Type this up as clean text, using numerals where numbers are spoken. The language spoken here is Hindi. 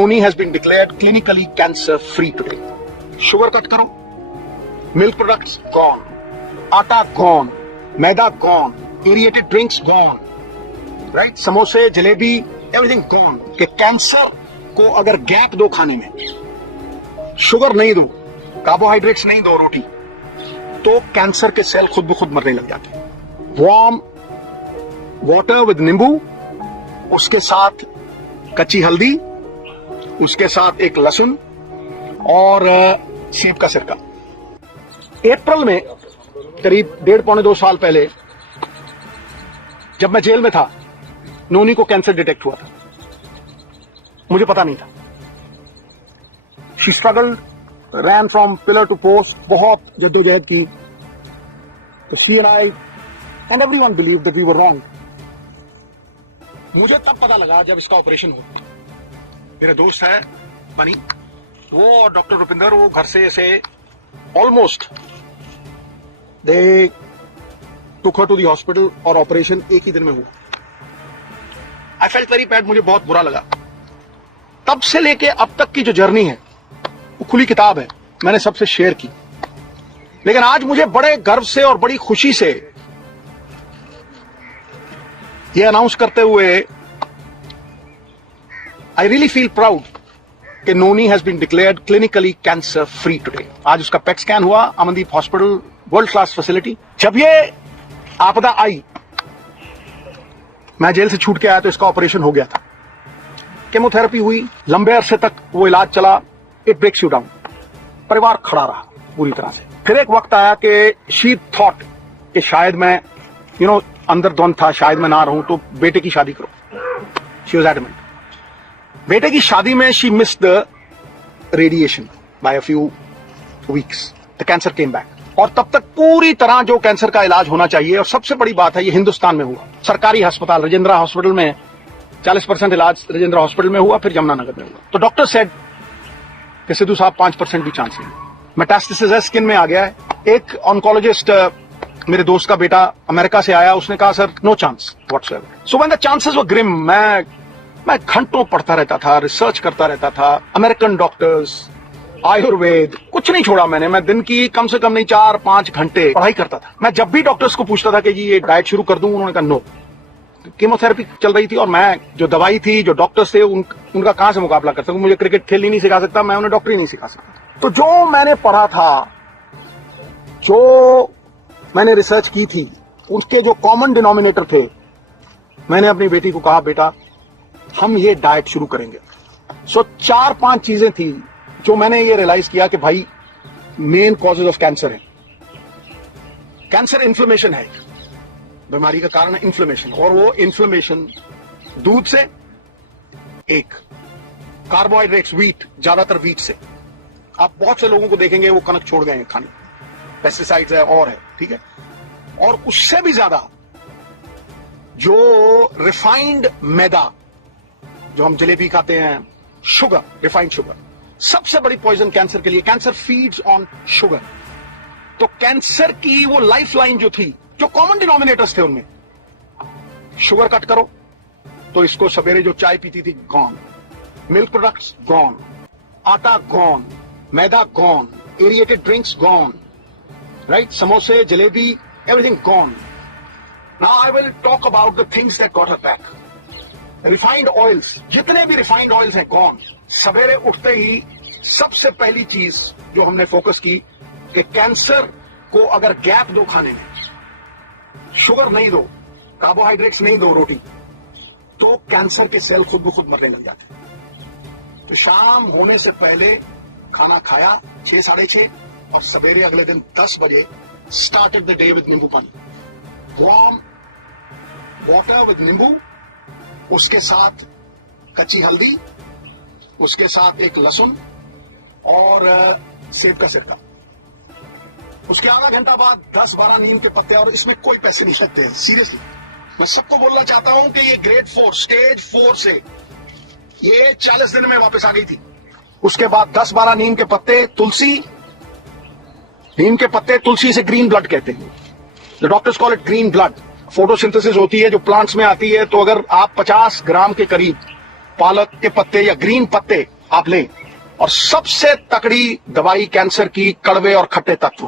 Noni has been declared clinically cancer free today. Sugar cut करो, milk products gone, आटा gone, मैदा gone, aerated drinks gone, right? समोसे, जलेबी, everything gone. कि कैंसर को अगर गैप दो खाने में, शुगर नहीं दो, कार्बोहाइड्रेट्स नहीं दो रोटी, तो कैंसर के सेल खुद ब खुद मरने लग जाते हैं. वार्म वाटर विद नींबू, उसके साथ कच्ची हल्दी, उसके साथ एक लहसुन और सेब का सिरका. अप्रैल में करीब 1.5-2 साल पहले जब मैं जेल में था, नोनी को कैंसर डिटेक्ट हुआ था. मुझे पता नहीं था. She struggled, ran from pillar to post, बहुत जद्दोजहद की. तो she and I and everyone believe that we were wrong. मुझे तब पता लगा जब इसका ऑपरेशन हुआ. मेरे दोस्त है बनी, वो और डॉक्टर रुपिंदर, वो घर से ऐसे almost they took her to the hospital और ऑपरेशन एक ही दिन में हुआ. I felt very bad. मुझे बहुत बुरा लगा. तब से लेके अब तक की जो जर्नी है वो खुली किताब है, मैंने सबसे शेयर की. लेकिन आज मुझे बड़े गर्व से और बड़ी खुशी से ये अनाउंस करते हुए आई रियली फील प्राउड कि Noni has been declared clinically cancer free today. आज उसका पेट स्कैन हुआ, Amandeep hospital, world class facility. जब ये आपदा आई, मैं जेल से छूट के आया तो इसका ऑपरेशन हो गया था. केमोथेरेपी हुई, लंबे अरसे तक वो इलाज चला. It breaks you down. परिवार खड़ा रहा पूरी तरह से. फिर एक वक्त आया कि शी थॉट कि शायद मैं अंदर द्वंद था, शायद मैं ना रहूं, तो बेटे की शादी करो. She was adamant. बेटे की शादी में she missed the radiation by a few weeks. The cancer came back. और तब तक पूरी तरह जो कैंसर का इलाज होना चाहिए, और सबसे बड़ी बात है ये हिंदुस्तान में हुआ. सरकारी अस्पताल राजेंद्र हॉस्पिटल में 40% इलाज राजेंद्र हॉस्पिटल में हुआ, फिर जमुनानगर में हुआ. तो डॉक्टर सेड कि सिद्धू साहब 5% भी चांस नहीं. मेटास्टेसिस है, स्किन में आ गया है. एक ऑन्कोलॉजिस्ट, मेरे दोस्त का बेटा अमेरिका से आया, उसने कहा sir no chance whatsoever. So when the chances were grim, मैं घंटों पढ़ता रहता था, रिसर्च करता रहता था. अमेरिकन डॉक्टर्स, आयुर्वेद, कुछ नहीं छोड़ा मैंने. मैं दिन की कम से कम नहीं 4-5 घंटे पढ़ाई करता था. मैं जब भी डॉक्टर्स को पूछता था कि जी ये डाइट शुरू कर दूं, उन्होंने कहा नो. कीमोथेरेपी चल रही थी और मैं जो दवाई थी, जो डॉक्टर्स थे, उनका कहां से मुकाबला कर सकूं. मुझे क्रिकेट खेल ही नहीं सिखा सकता, मैं उन्हें डॉक्टरी नहीं सिखा सकता. तो जो मैंने पढ़ा था, जो मैंने रिसर्च की थी, उसके जो कॉमन डिनोमिनेटर थे, मैंने अपनी बेटी को कहा बेटा हम ये डाइट शुरू करेंगे. सो 4-5 चीजें थी जो मैंने ये रियलाइज किया कि भाई मेन कॉजेज ऑफ कैंसर है. कैंसर इन्फ्लेमेशन है, बीमारी का कारण है इन्फ्लेमेशन. और वो इन्फ्लेमेशन दूध से, एक कार्बोहाइड्रेट्स, व्हीट, ज्यादातर व्हीट से. आप बहुत से लोगों को देखेंगे वो कनक छोड़ गए हैं खाने, पेस्टिसाइड्स है और है, ठीक है. और उससे भी ज्यादा जो रिफाइंड मैदा, जो हम जलेबी खाते हैं, शुगर, रिफाइंड शुगर, सबसे बड़ी पॉइजन कैंसर के लिए. Cancer feeds on sugar. तो कैंसर की वो लाइफ लाइन जो थी, जो कॉमन डिनोमिनेटर्स थे उनमें, शुगर कट करो. तो इसको सवेरे जो चाय पीती थी gone, milk products gone, atta gone, maida gone, aerated drinks gone, right, समोसे, jalebi, everything gone. Now I will talk about the things that got her back. Refined oils, जितने भी रिफाइंड ऑयल्स हैं गॉन. सवेरे उठते ही सबसे पहली चीज जो हमने फोकस की कि कैंसर को अगर गैप दो खाने में, शुगर नहीं दो, कार्बोहाइड्रेट्स नहीं दो रोटी, तो कैंसर के सेल खुद ब खुद मरने लग जाते हैं. तो शाम होने से पहले खाना खाया 6-6:30, और सवेरे अगले दिन 10 बजे स्टार्टेड द डे विद नींबू पानी. वार्म वाटर विद नींबू, उसके साथ कच्ची हल्दी, उसके साथ एक लहसुन और सेब का सिरका. उसके आधा घंटा बाद 10-12 नीम के पत्ते. और इसमें कोई पैसे नहीं लगते हैं, सीरियसली. मैं सबको बोलना चाहता हूं कि ये ग्रेड 4, स्टेज 4 से ये 40 दिन में वापस आ गई थी. उसके बाद 10-12 नीम के पत्ते, तुलसी. नीम के पत्ते, तुलसी से ग्रीन ब्लड कहते हैं. The doctors call it green blood. Photosynthesis होती है जो प्लांट्स में आती है. तो अगर आप 50 ग्राम के करीब पालक के पत्ते या ग्रीन पत्ते आप लें, और सबसे तकड़ी दवाई कैंसर की कड़वे और खट्टे तत्व